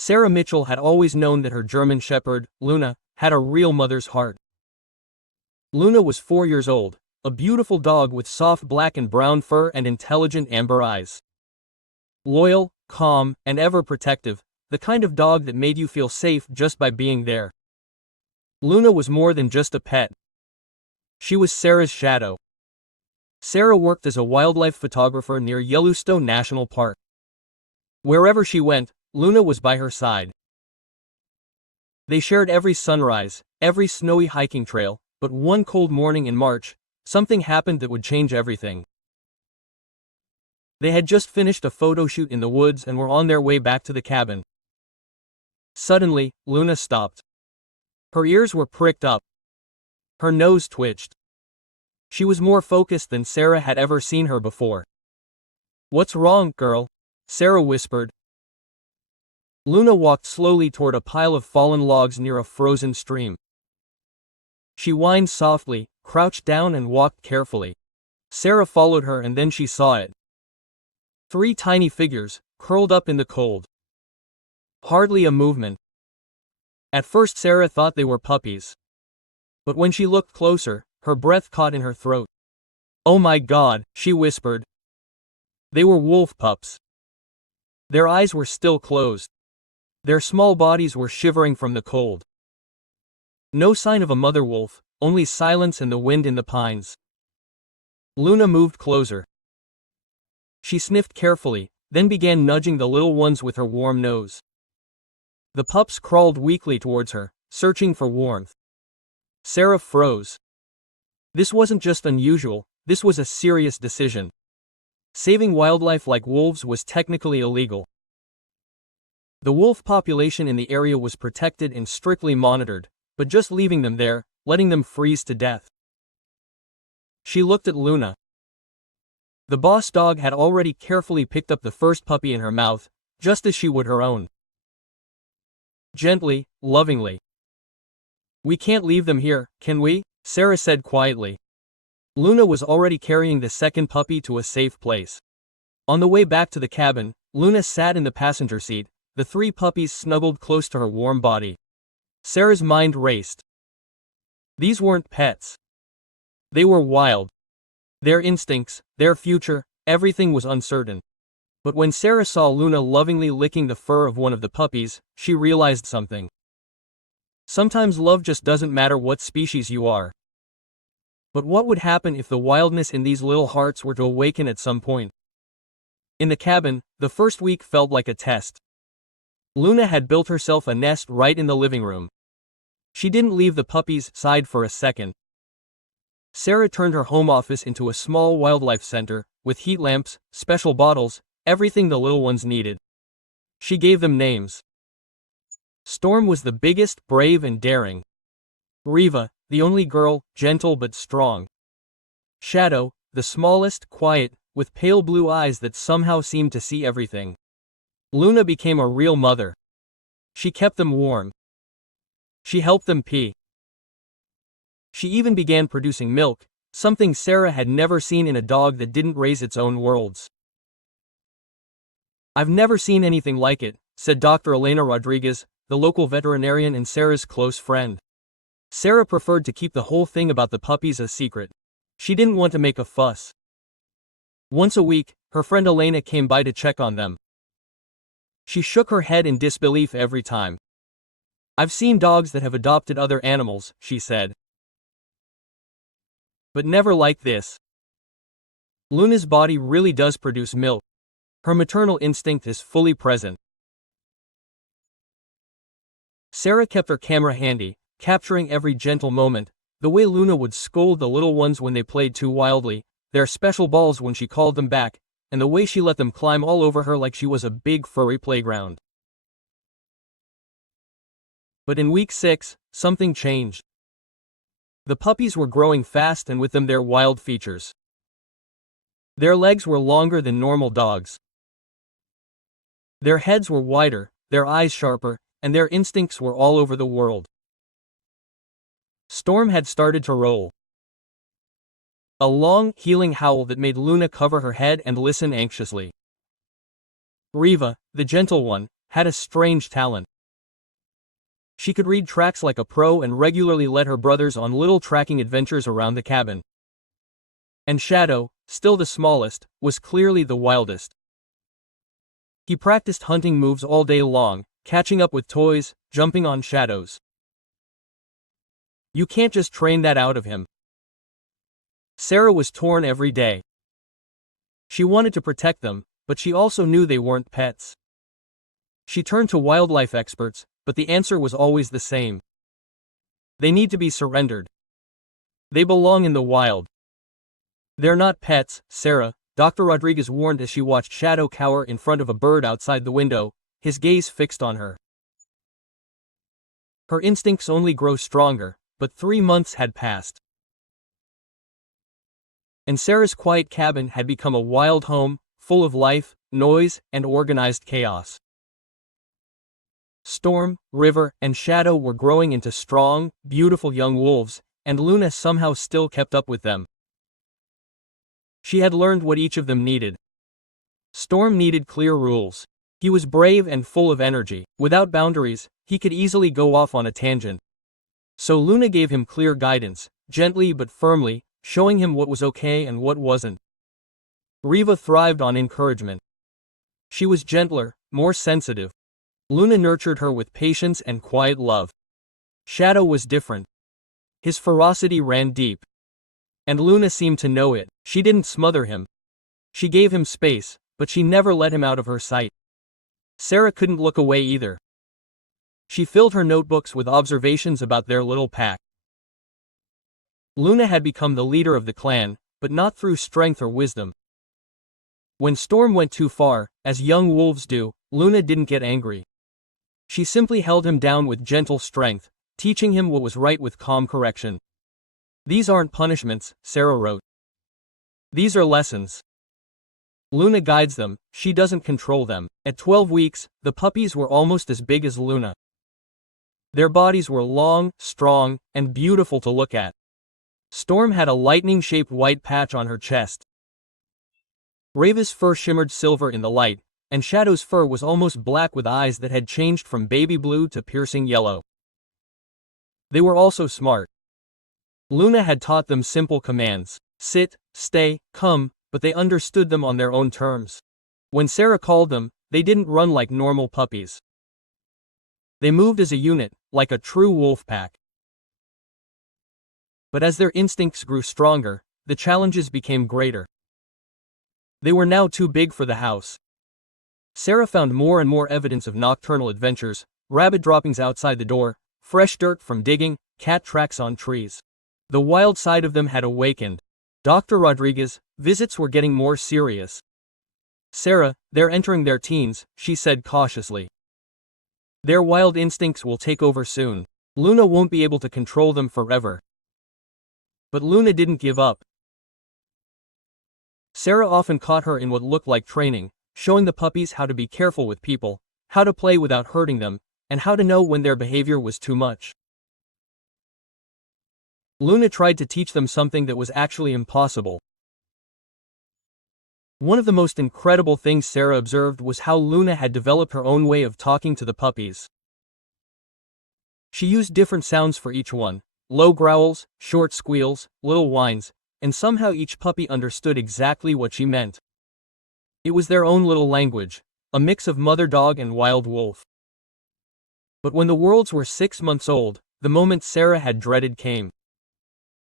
Sarah Mitchell had always known that her German Shepherd, Luna, had a real mother's heart. Luna was 4 years old, a beautiful dog with soft black and brown fur and intelligent amber eyes. Loyal, calm, and ever protective, the kind of dog that made you feel safe just by being there. Luna was more than just a pet. She was Sarah's shadow. Sarah worked as a wildlife photographer near Yellowstone National Park. Wherever she went, Luna was by her side. They shared every sunrise, every snowy hiking trail, but one cold morning in March, something happened that would change everything. They had just finished a photo shoot in the woods and were on their way back to the cabin. Suddenly, Luna stopped. Her ears were pricked up. Her nose twitched. She was more focused than Sarah had ever seen her before. "What's wrong, girl?" Sarah whispered. Luna walked slowly toward a pile of fallen logs near a frozen stream. She whined softly, crouched down and walked carefully. Sarah followed her and then she saw it. 3 tiny figures, curled up in the cold. Hardly a movement. At first Sarah thought they were puppies. But when she looked closer, her breath caught in her throat. "Oh my God," she whispered. They were wolf pups. Their eyes were still closed. Their small bodies were shivering from the cold. No sign of a mother wolf, only silence and the wind in the pines. Luna moved closer. She sniffed carefully, then began nudging the little ones with her warm nose. The pups crawled weakly towards her, searching for warmth. Sarah froze. This wasn't just unusual, this was a serious decision. Saving wildlife like wolves was technically illegal. The wolf population in the area was protected and strictly monitored, but just leaving them there, letting them freeze to death. She looked at Luna. The boss dog had already carefully picked up the first puppy in her mouth, just as she would her own. Gently, lovingly. "We can't leave them here, can we?" Sarah said quietly. Luna was already carrying the second puppy to a safe place. On the way back to the cabin, Luna sat in the passenger seat, the 3 puppies snuggled close to her warm body. Sarah's mind raced. These weren't pets. They were wild. Their instincts, their future, everything was uncertain. But when Sarah saw Luna lovingly licking the fur of one of the puppies, she realized something. Sometimes love just doesn't matter what species you are. But what would happen if the wildness in these little hearts were to awaken at some point? In the cabin, the first week felt like a test. Luna had built herself a nest right in the living room. She didn't leave the puppy's side for a second. Sarah turned her home office into a small wildlife center, with heat lamps, special bottles, everything the little ones needed. She gave them names. Storm was the biggest, brave and daring. Riva, the only girl, gentle but strong. Shadow, the smallest, quiet, with pale blue eyes that somehow seemed to see everything. Luna became a real mother. She kept them warm. She helped them pee. She even began producing milk, something Sarah had never seen in a dog that didn't raise its own worlds. "I've never seen anything like it," said Dr. Elena Rodriguez, the local veterinarian and Sarah's close friend. Sarah preferred to keep the whole thing about the puppies a secret. She didn't want to make a fuss. Once a week, her friend Elena came by to check on them. She shook her head in disbelief every time. "I've seen dogs that have adopted other animals," she said. "But never like this. Luna's body really does produce milk. Her maternal instinct is fully present." Sarah kept her camera handy, capturing every gentle moment, the way Luna would scold the little ones when they played too wildly, their special balls when she called them back, and the way she let them climb all over her like she was a big furry playground. But in week 6, something changed. The puppies were growing fast and with them their wild features. Their legs were longer than normal dogs. Their heads were wider, their eyes sharper, and their instincts were all over the world. Storm had started to roll. A long, healing howl that made Luna cover her head and listen anxiously. Riva, the gentle one, had a strange talent. She could read tracks like a pro and regularly led her brothers on little tracking adventures around the cabin. And Shadow, still the smallest, was clearly the wildest. He practiced hunting moves all day long, catching up with toys, jumping on shadows. You can't just train that out of him. Sarah was torn every day. She wanted to protect them, but she also knew they weren't pets. She turned to wildlife experts, but the answer was always the same. They need to be surrendered. They belong in the wild. They're not pets, Sarah, Dr. Rodriguez warned as she watched Shadow cower in front of a bird outside the window, his gaze fixed on her. Her instincts only grow stronger, but 3 months had passed. And Sarah's quiet cabin had become a wild home, full of life, noise, and organized chaos. Storm, River, and Shadow were growing into strong, beautiful young wolves, and Luna somehow still kept up with them. She had learned what each of them needed. Storm needed clear rules. He was brave and full of energy. Without boundaries, he could easily go off on a tangent. So Luna gave him clear guidance, gently but firmly, showing him what was okay and what wasn't. Riva thrived on encouragement. She was gentler, more sensitive. Luna nurtured her with patience and quiet love. Shadow was different. His ferocity ran deep. And Luna seemed to know it. She didn't smother him. She gave him space, but she never let him out of her sight. Sarah couldn't look away either. She filled her notebooks with observations about their little pack. Luna had become the leader of the clan, but not through strength or wisdom. When Storm went too far, as young wolves do, Luna didn't get angry. She simply held him down with gentle strength, teaching him what was right with calm correction. These aren't punishments, Sarah wrote. These are lessons. Luna guides them, she doesn't control them. At 12 weeks, the puppies were almost as big as Luna. Their bodies were long, strong, and beautiful to look at. Storm had a lightning-shaped white patch on her chest. Riva's fur shimmered silver in the light, and Shadow's fur was almost black with eyes that had changed from baby blue to piercing yellow. They were also smart. Luna had taught them simple commands: sit, stay, come, but they understood them on their own terms. When Sarah called them, they didn't run like normal puppies. They moved as a unit, like a true wolf pack. But as their instincts grew stronger, the challenges became greater. They were now too big for the house. Sarah found more and more evidence of nocturnal adventures: rabbit droppings outside the door, fresh dirt from digging, cat tracks on trees. The wild side of them had awakened. Dr. Rodriguez, visits were getting more serious. Sarah, they're entering their teens, she said cautiously. Their wild instincts will take over soon. Luna won't be able to control them forever. But Luna didn't give up. Sarah often caught her in what looked like training, showing the puppies how to be careful with people, how to play without hurting them, and how to know when their behavior was too much. Luna tried to teach them something that was actually impossible. One of the most incredible things Sarah observed was how Luna had developed her own way of talking to the puppies. She used different sounds for each one: low growls, short squeals, little whines, and somehow each puppy understood exactly what she meant. It was their own little language, a mix of mother dog and wild wolf. But when the worlds were 6 months old, the moment Sarah had dreaded came.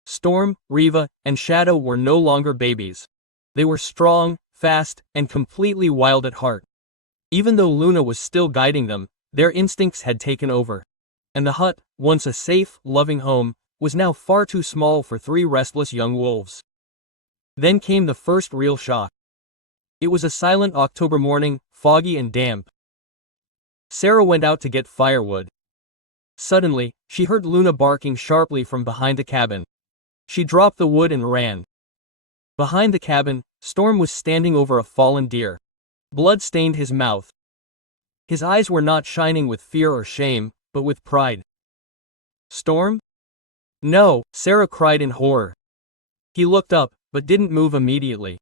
Storm, Riva, and Shadow were no longer babies. They were strong, fast, and completely wild at heart. Even though Luna was still guiding them, their instincts had taken over. And the hut, once a safe, loving home, was now far too small for 3 restless young wolves. Then came the first real shock. It was a silent October morning, foggy and damp. Sarah went out to get firewood. Suddenly, she heard Luna barking sharply from behind the cabin. She dropped the wood and ran. Behind the cabin, Storm was standing over a fallen deer. Blood stained his mouth. His eyes were not shining with fear or shame, but with pride. Storm? No, Sarah cried in horror. He looked up, but didn't move immediately.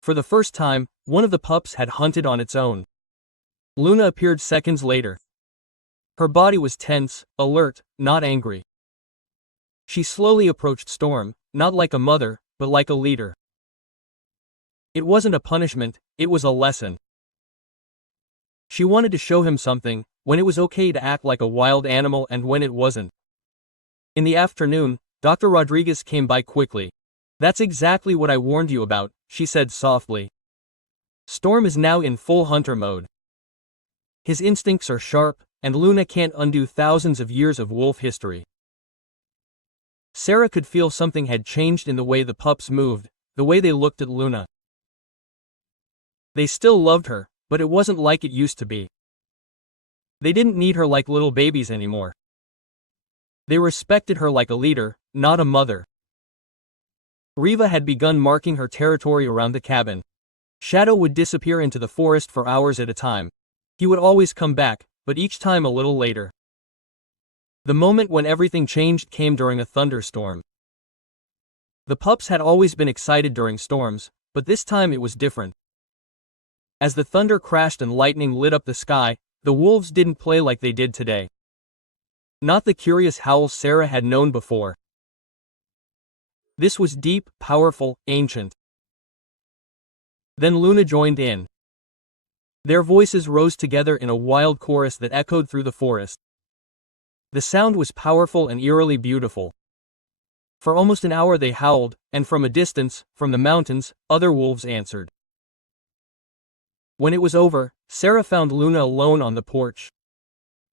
For the first time, one of the pups had hunted on its own. Luna appeared seconds later. Her body was tense, alert, not angry. She slowly approached Storm, not like a mother, but like a leader. It wasn't a punishment, it was a lesson. She wanted to show him something, when it was okay to act like a wild animal and when it wasn't. In the afternoon, Dr. Rodriguez came by quickly. "That's exactly what I warned you about," she said softly. Storm is now in full hunter mode. His instincts are sharp, and Luna can't undo thousands of years of wolf history. Sarah could feel something had changed in the way the pups moved, the way they looked at Luna. They still loved her, but it wasn't like it used to be. They didn't need her like little babies anymore. They respected her like a leader, not a mother. Riva had begun marking her territory around the cabin. Shadow would disappear into the forest for hours at a time. He would always come back, but each time a little later. The moment when everything changed came during a thunderstorm. The pups had always been excited during storms, but this time it was different. As the thunder crashed and lightning lit up the sky, the wolves didn't play like they did today. Not the curious howls Sarah had known before. This was deep, powerful, ancient. Then Luna joined in. Their voices rose together in a wild chorus that echoed through the forest. The sound was powerful and eerily beautiful. For almost an hour they howled, and from a distance, from the mountains, other wolves answered. When it was over, Sarah found Luna alone on the porch.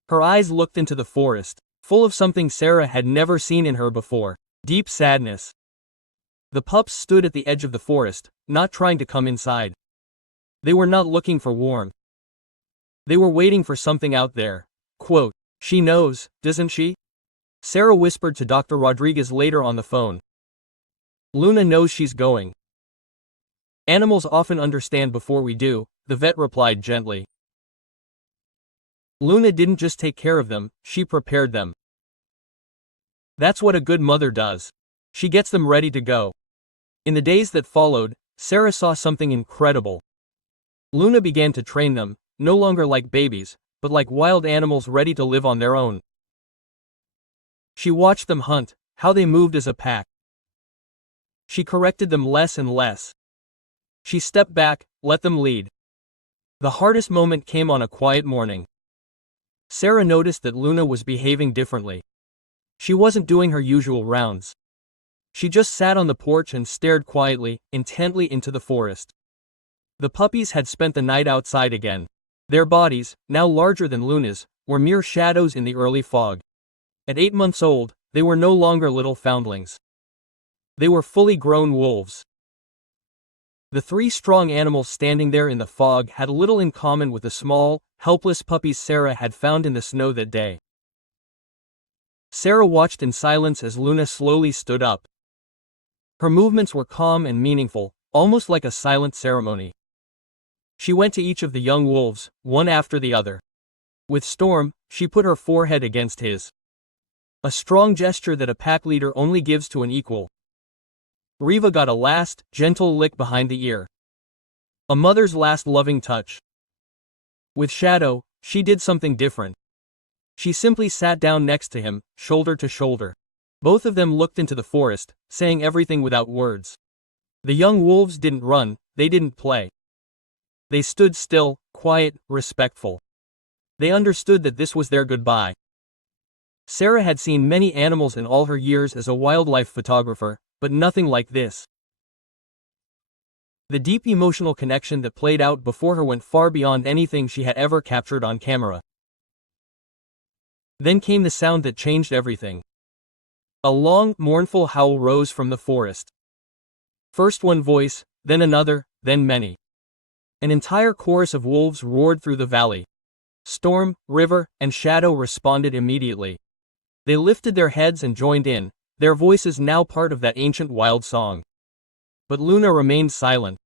Her eyes looked into the forest, full of something Sarah had never seen in her before: deep sadness. The pups stood at the edge of the forest, not trying to come inside. They were not looking for warmth. They were waiting for something out there. Quote, "She knows, doesn't she?" Sarah whispered to Dr. Rodriguez later on the phone. "Luna knows she's going." "Animals often understand before we do," the vet replied gently. Luna didn't just take care of them, she prepared them. That's what a good mother does. She gets them ready to go. In the days that followed, Sarah saw something incredible. Luna began to train them, no longer like babies, but like wild animals ready to live on their own. She watched them hunt, how they moved as a pack. She corrected them less and less. She stepped back, let them lead. The hardest moment came on a quiet morning. Sarah noticed that Luna was behaving differently. She wasn't doing her usual rounds. She just sat on the porch and stared quietly, intently into the forest. The puppies had spent the night outside again. Their bodies, now larger than Luna's, were mere shadows in the early fog. At 8 months old, they were no longer little foundlings. They were fully grown wolves. The three strong animals standing there in the fog had little in common with the small, helpless puppies Sarah had found in the snow that day. Sarah watched in silence as Luna slowly stood up. Her movements were calm and meaningful, almost like a silent ceremony. She went to each of the young wolves, one after the other. With Storm, she put her forehead against his. A strong gesture that a pack leader only gives to an equal. Riva got a last, gentle lick behind the ear. A mother's last loving touch. With Shadow, she did something different. She simply sat down next to him, shoulder to shoulder. Both of them looked into the forest, saying everything without words. The young wolves didn't run, they didn't play. They stood still, quiet, respectful. They understood that this was their goodbye. Sarah had seen many animals in all her years as a wildlife photographer, but nothing like this. The deep emotional connection that played out before her went far beyond anything she had ever captured on camera. Then came the sound that changed everything. A long, mournful howl rose from the forest. First one voice, then another, then many. An entire chorus of wolves roared through the valley. Storm, River, and Shadow responded immediately. They lifted their heads and joined in, their voices now part of that ancient wild song. But Luna remained silent.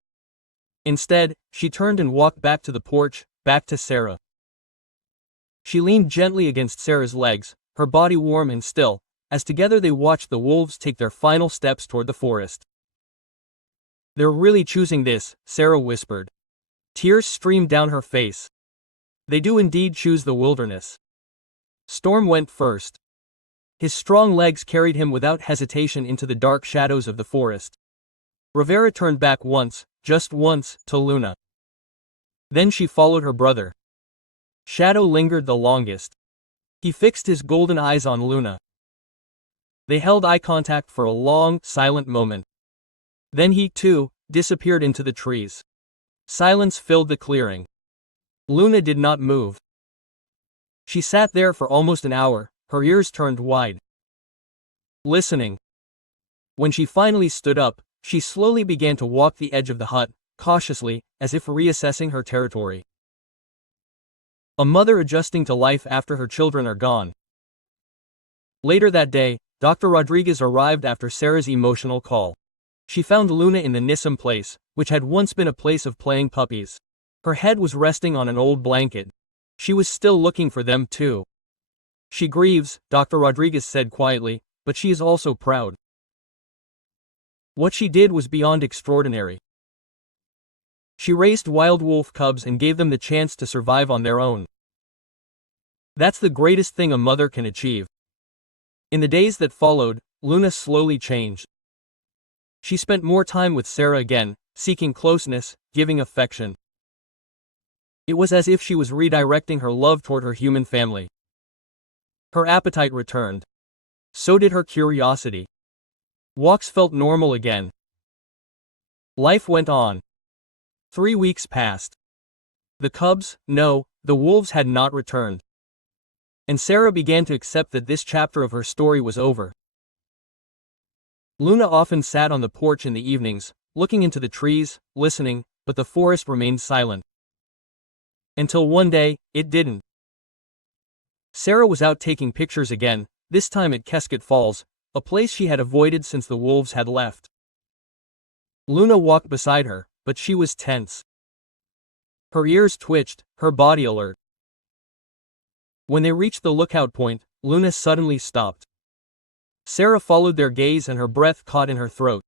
Instead, she turned and walked back to the porch, back to Sarah. She leaned gently against Sarah's legs, her body warm and still, as together they watched the wolves take their final steps toward the forest. "They're really choosing this," Sarah whispered. Tears streamed down her face. They do indeed choose the wilderness. Storm went first. His strong legs carried him without hesitation into the dark shadows of the forest. Rivera turned back once, just once, to Luna. Then she followed her brother. Shadow lingered the longest. He fixed his golden eyes on Luna. They held eye contact for a long, silent moment. Then he, too, disappeared into the trees. Silence filled the clearing. Luna did not move. She sat there for almost an hour, her ears turned wide, listening. When she finally stood up, she slowly began to walk the edge of the hut, cautiously, as if reassessing her territory. A mother adjusting to life after her children are gone. Later that day, Dr. Rodriguez arrived after Sarah's emotional call. She found Luna in the Nissim place, which had once been a place of playing puppies. Her head was resting on an old blanket. She was still looking for them too. She grieves, Dr. Rodriguez said quietly, but she is also proud. What she did was beyond extraordinary. She raised wild wolf cubs and gave them the chance to survive on their own. That's the greatest thing a mother can achieve. In the days that followed, Luna slowly changed. She spent more time with Sarah again, seeking closeness, giving affection. It was as if she was redirecting her love toward her human family. Her appetite returned. So did her curiosity. Walks felt normal again. Life went on. 3 weeks passed. The cubs, no, the wolves had not returned. And Sarah began to accept that this chapter of her story was over. Luna often sat on the porch in the evenings, looking into the trees, listening, but the forest remained silent. Until one day, it didn't. Sarah was out taking pictures again, this time at Kesket Falls, a place she had avoided since the wolves had left. Luna walked beside her, but she was tense. Her ears twitched, her body alert. When they reached the lookout point, Luna suddenly stopped. Sarah followed their gaze and her breath caught in her throat.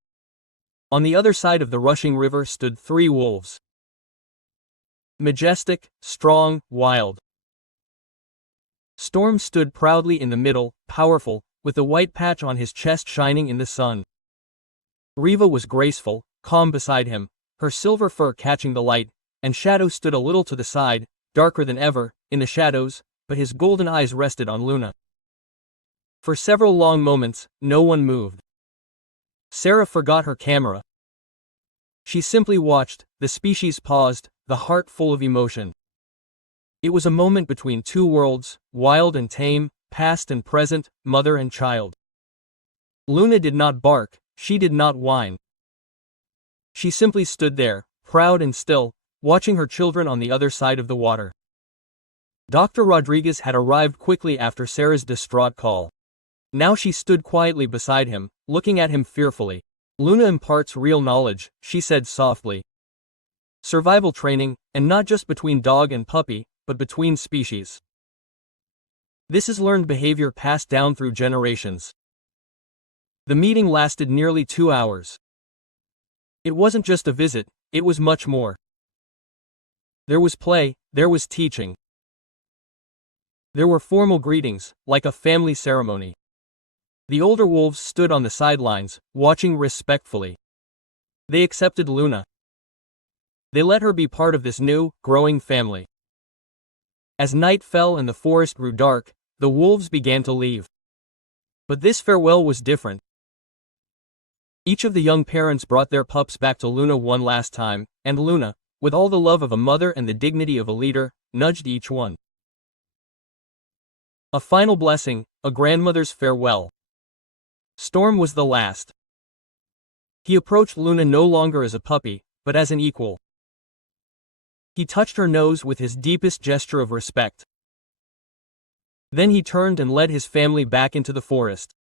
On the other side of the rushing river stood 3 wolves. Majestic, strong, wild. Storm stood proudly in the middle, powerful, with the white patch on his chest shining in the sun. Riva was graceful, calm beside him, her silver fur catching the light, and Shadow stood a little to the side, darker than ever, in the shadows, but his golden eyes rested on Luna. For several long moments, no one moved. Sarah forgot her camera. She simply watched, the species paused, the heart full of emotion. It was a moment between 2 worlds, wild and tame, past and present, mother and child. Luna did not bark, she did not whine. She simply stood there, proud and still, watching her children on the other side of the water. Dr. Rodriguez had arrived quickly after Sarah's distraught call. Now she stood quietly beside him, looking at him fearfully. Luna imparts real knowledge, she said softly. Survival training, and not just between dog and puppy, but between species. This is learned behavior passed down through generations. The meeting lasted nearly 2 hours. It wasn't just a visit, it was much more. There was play, there was teaching. There were formal greetings, like a family ceremony. The older wolves stood on the sidelines, watching respectfully. They accepted Luna. They let her be part of this new, growing family. As night fell and the forest grew dark, the wolves began to leave. But this farewell was different. Each of the young parents brought their pups back to Luna one last time, and Luna, with all the love of a mother and the dignity of a leader, nudged each one. A final blessing, a grandmother's farewell. Storm was the last. He approached Luna no longer as a puppy, but as an equal. He touched her nose with his deepest gesture of respect. Then he turned and led his family back into the forest.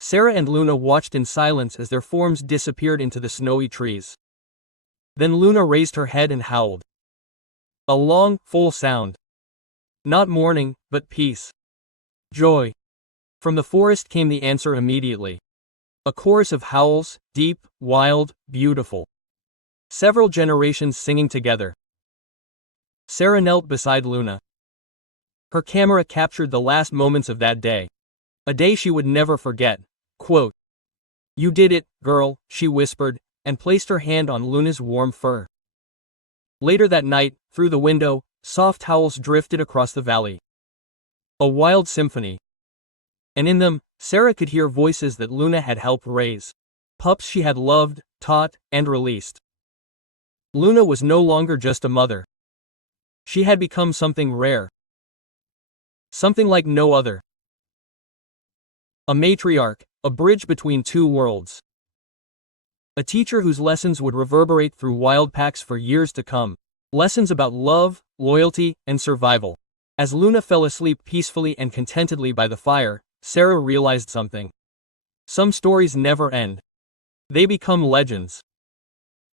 Sarah and Luna watched in silence as their forms disappeared into the snowy trees. Then Luna raised her head and howled. A long, full sound. Not mourning, but peace. Joy. From the forest came the answer immediately. A chorus of howls, deep, wild, beautiful. Several generations singing together. Sarah knelt beside Luna. Her camera captured the last moments of that day. A day she would never forget. Quote, "You did it, girl," she whispered, and placed her hand on Luna's warm fur. Later that night, through the window, soft howls drifted across the valley. A wild symphony. And in them, Sarah could hear voices that Luna had helped raise. Pups she had loved, taught, and released. Luna was no longer just a mother. She had become something rare. Something like no other. A matriarch, a bridge between two worlds. A teacher whose lessons would reverberate through wild packs for years to come. Lessons about love, loyalty, and survival. As Luna fell asleep peacefully and contentedly by the fire, Sarah realized something. Some stories never end. They become legends.